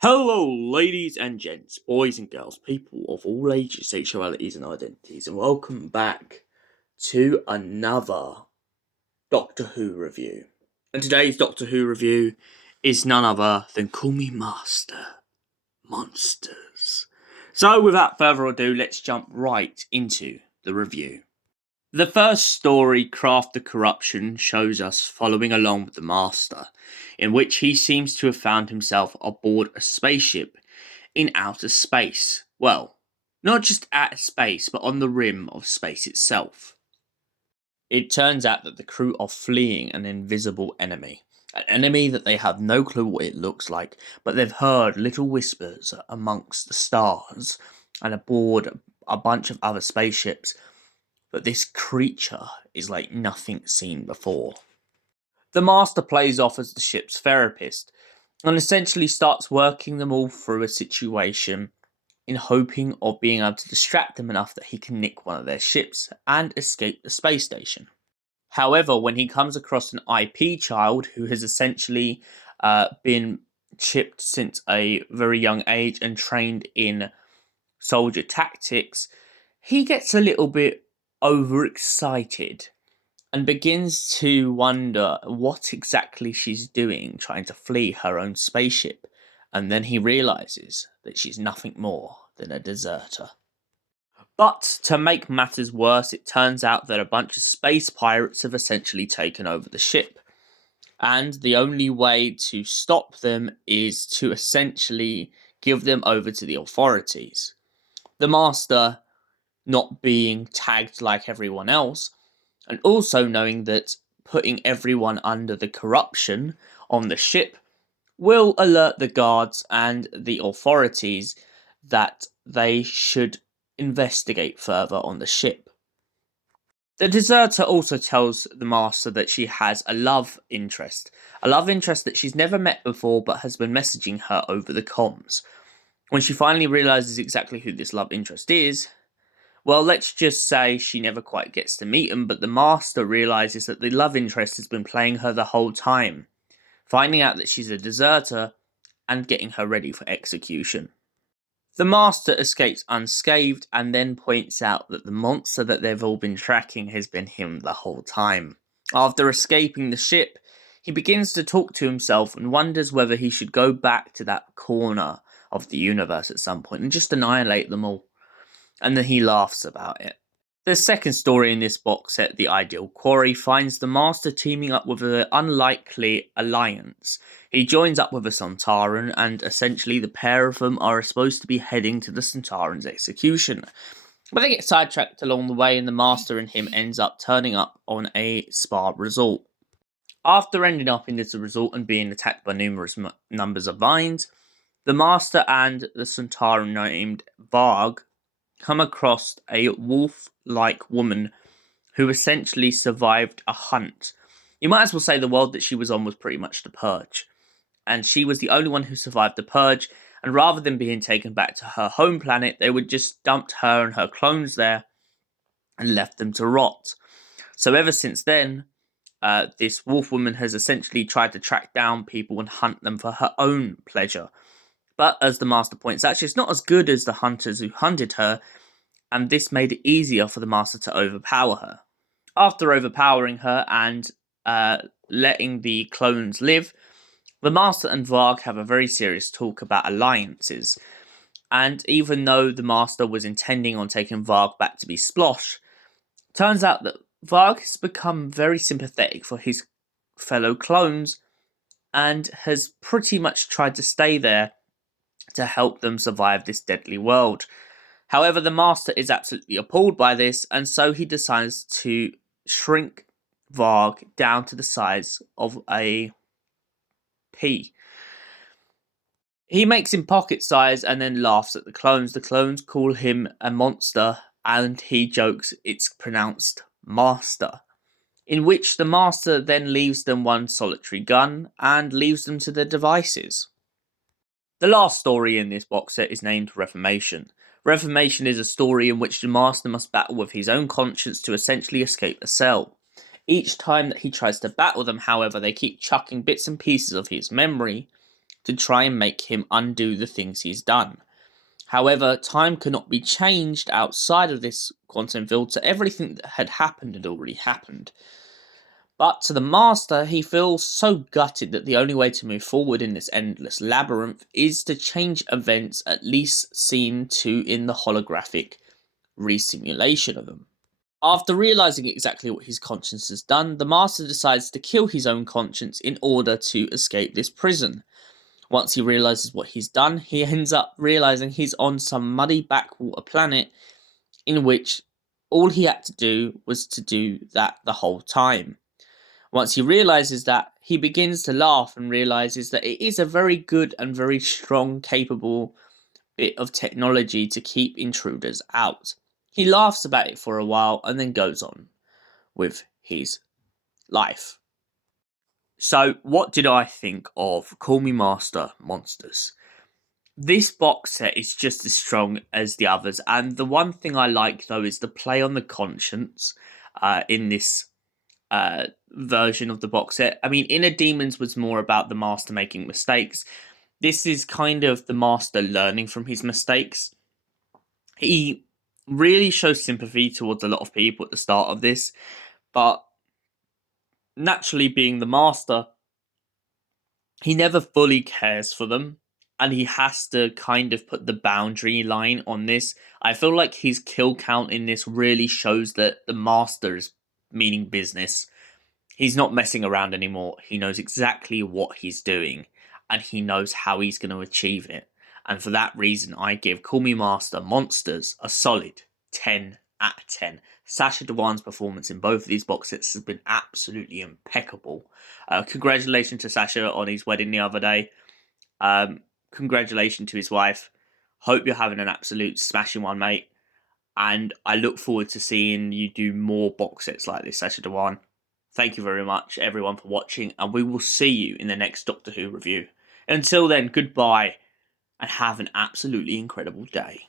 Hello, ladies and gents, boys and girls, people of all ages, sexualities, and identities, and welcome back to another Doctor Who review. And today's Doctor Who review is none other than Call Me Master Monsters. So, without further ado, let's jump right into the review. The first story, Craft the Corruption, shows us following along with the Master, in which he seems to have found himself aboard a spaceship in outer space. Well, not just at space, but on the rim of space itself. It turns out that the crew are fleeing an invisible enemy. An enemy that they have no clue what it looks like, but they've heard little whispers amongst the stars and aboard a bunch of other spaceships. But this creature is like nothing seen before. The Master plays off as the ship's therapist and essentially starts working them all through a situation in hoping of being able to distract them enough that he can nick one of their ships and escape the space station. However, when he comes across an IP child who has essentially been chipped since a very young age and trained in soldier tactics, he gets a little bit overexcited and begins to wonder what exactly she's doing trying to flee her own spaceship, and then he realizes that she's nothing more than a deserter. But to make matters worse, it turns out that a bunch of space pirates have essentially taken over the ship, and the only way to stop them is to essentially give them over to the authorities. The Master, not being tagged like everyone else, and also knowing that putting everyone under the corruption on the ship will alert the guards and the authorities that they should investigate further on the ship. The deserter also tells the Master that she has a love interest that she's never met before but has been messaging her over the comms. When she finally realises exactly who this love interest is, well, let's just say she never quite gets to meet him, but the Master realises that the love interest has been playing her the whole time, finding out that she's a deserter and getting her ready for execution. The Master escapes unscathed and then points out that the monster that they've all been tracking has been him the whole time. After escaping the ship, he begins to talk to himself and wonders whether he should go back to that corner of the universe at some point and just annihilate them all. And then he laughs about it. The second story in this box set, The Ideal Quarry, finds the Master teaming up with an unlikely alliance. He joins up with a Sontaran, and essentially the pair of them are supposed to be heading to the Sontaran's execution. But they get sidetracked along the way, and the Master and him ends up turning up on a spa resort. After ending up in this resort and being attacked by numerous numbers of vines, the Master and the Sontaran named Varg come across a wolf-like woman who essentially survived a hunt. You might as well say the world that she was on was pretty much the Purge. And she was the only one who survived the Purge, and rather than being taken back to her home planet, they would just dumped her and her clones there and left them to rot. So ever since then, this wolf woman has essentially tried to track down people and hunt them for her own pleasure. But as the Master points out, she's not as good as the hunters who hunted her, and this made it easier for the Master to overpower her. After overpowering her and letting the clones live, the Master and Varg have a very serious talk about alliances. And even though the Master was intending on taking Varg back to be Splosh, turns out that Varg has become very sympathetic for his fellow clones and has pretty much tried to stay there to help them survive this deadly world. However, the Master is absolutely appalled by this, and so he decides to shrink Varg down to the size of a pea. He makes him pocket size and then laughs at the clones. The clones call him a monster, and he jokes it's pronounced master. in which the Master then leaves them one solitary gun and leaves them to their devices. The last story in this box set is named Reformation. Reformation is a story in which the Master must battle with his own conscience to essentially escape the cell. Each time that he tries to battle them, however, they keep chucking bits and pieces of his memory to try and make him undo the things he's done. However, time cannot be changed outside of this quantum field, so everything that had already happened. But to the Master, he feels so gutted that the only way to move forward in this endless labyrinth is to change events at least seen to in the holographic resimulation of them. After realising exactly what his conscience has done, the Master decides to kill his own conscience in order to escape this prison. Once he realises what he's done, he ends up realising he's on some muddy backwater planet in which all he had to do was to do that the whole time. Once he realises that, he begins to laugh and realises that it is a very good and very strong, capable bit of technology to keep intruders out. He laughs about it for a while and then goes on with his life. So, what did I think of Call Me Master Monsters? This box set is just as strong as the others, and the one thing I like though is the play on the conscience in this version of the box set. I mean, Inner Demons was more about the Master making mistakes. This is kind of the Master learning from his mistakes. He really shows sympathy towards a lot of people at the start of this, but naturally being the Master, he never fully cares for them, and he has to kind of put the boundary line on this. I feel like his kill count in this really shows that the Master is meaning business. He's not messing around anymore. He knows exactly what he's doing, and he knows how he's going to achieve it. And for that reason, I give Call Me Master Monsters a solid 10 out of 10. Sacha Dhawan's performance in both of these box sets has been absolutely impeccable. Congratulations to Sacha on his wedding the other day. Congratulations to his wife. Hope you're having an absolute smashing one, mate. And I look forward to seeing you do more box sets like this, Sacha Dhawan. Thank you very much, everyone, for watching, and we will see you in the next Doctor Who review. Until then, goodbye, and have an absolutely incredible day.